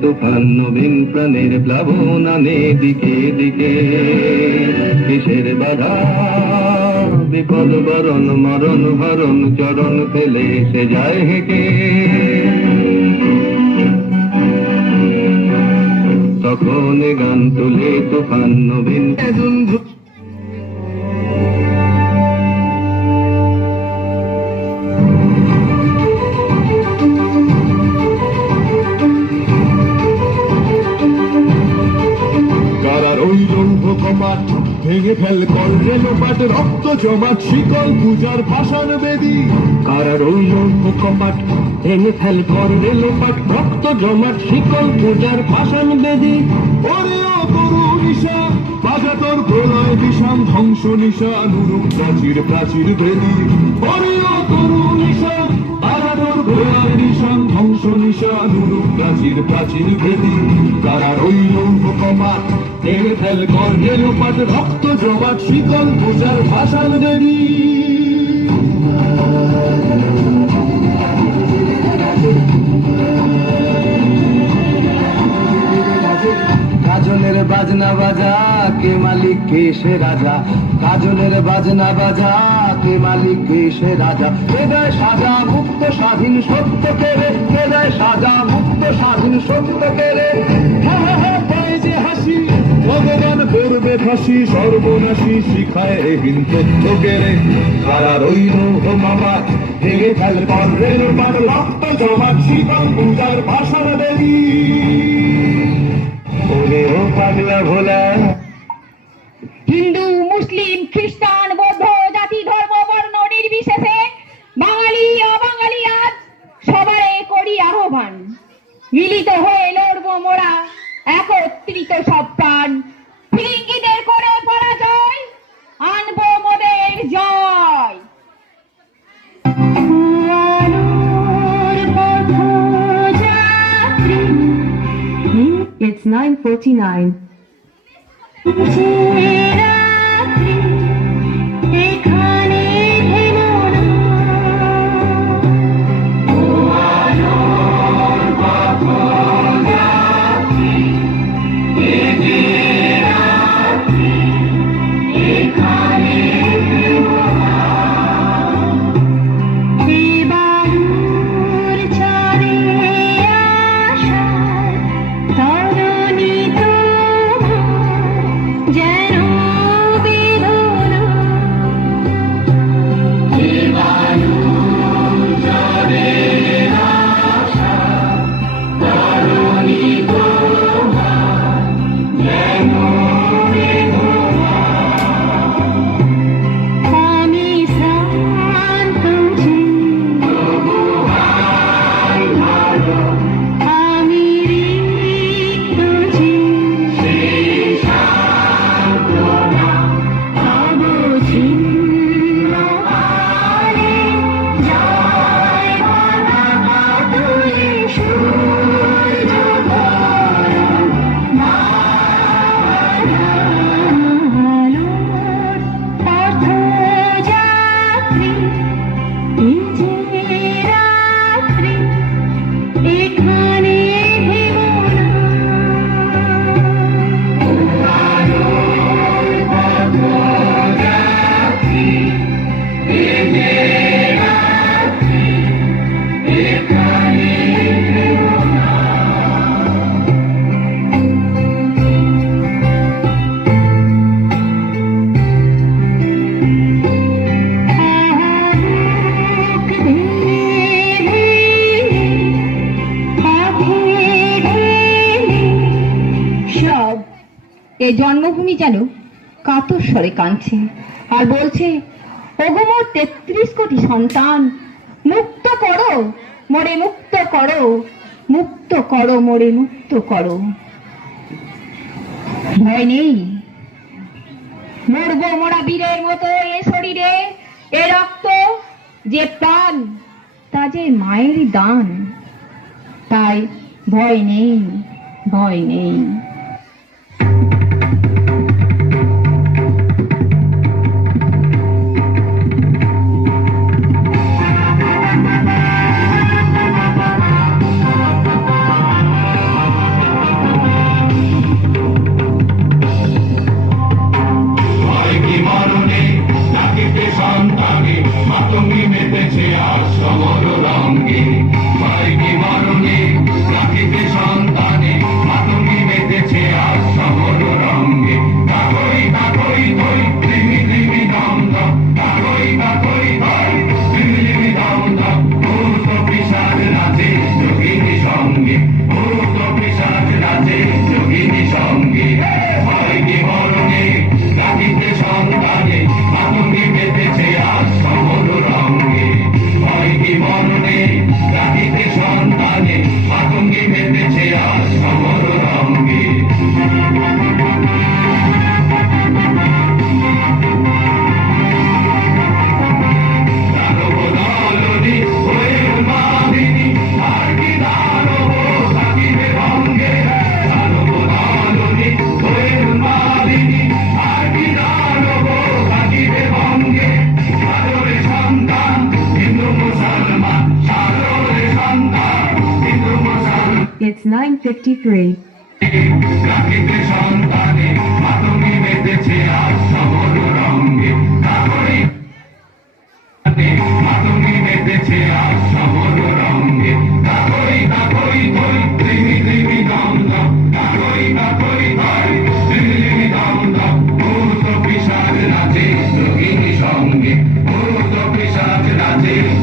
তুফান নবীন প্রাণের প্লাবন আনে দিকে দিকে। কিসের বাধা বিপদ বরণ মরণ হরণ চরণ ফেলে সে যায় হেঁকে। তখন গান তুলে তুফান নবীন কপাট ভেঙে ফেল করলে লোপাট রক্ত জমাট শিকল পূজার পাষাণ বেদী। কারার ওই লৌহ কপাট ভেঙে ফেল করলে লোপাট রক্ত জমাট শিকল পূজার পাষাণ বেদী। ওরে ও তরু নিশা বাজা তোর প্রলয় বিষাম ধ্বংস নিশা নুরুক প্রাচীর প্রাচীর বেদী। ওরে ও তরু নিশা বাজা তোর প্রলয় নিশাম ধ্বংস নিশা নুরুক প্রাচীর প্রাচীর বেদী। কারার ওই লৌহ কপাট ভেঙে ফেল করলে লোপাট রক্ত জমাট শিকল পূজার পাষাণ বেদী। কাজলের বাজনা বাজা কে মালিক কে সে রাজা। কাজলের বাজনা বাজা কে মালিক কে সে রাজা। কে দেয় সাজা মুক্ত স্বাধীন সত্য কেড়ে। কে দেয় সাজা মুক্ত স্বাধীন সত্য কেড়ে। পায় যে হাসি ভগবান করবে ফাঁসি সর্বনাশী শিখায় হীন তথ্য কেড়ে। কারা রইল মামা ভেঙে ফেল করলে লোপাট রক্ত জমাট শিকল পূজার পাষাণ বেদী। ওরে ও পাগলা ভোলা হিন্দু মুসলিম খ্রিস্টান বৌদ্ধ জাতি ধর্ম বর্ণ নির্বিশেষে বাঙালি অবাঙালি আজ সবারে করি আহ্বান। মিলিত হয়ে লড়বো মোরা একত্রিত সব প্রাণ। ফিরিঙ্গিদের করে পরাজয় আনবো মোদের জয়। It's 9:49. এই জন্মভূমি যেন কাতর স্বরে কাঁদছে আর বলছে, ওগো মোর ৩৩ কোটি সন্তান, মুক্ত করো মোরে, মুক্ত করো, মুক্ত করো মোরে, মুক্ত করো। ভয় নেই, মরবো মোরা বীরের মতো। এ শরীরে এ রক্ত যে প্রাণ, তা যে মায়ের দান। তাই ভয় নেই, ভয় নেই। It's 9:53. সন্তানে মাতঙ্গি মেতেছে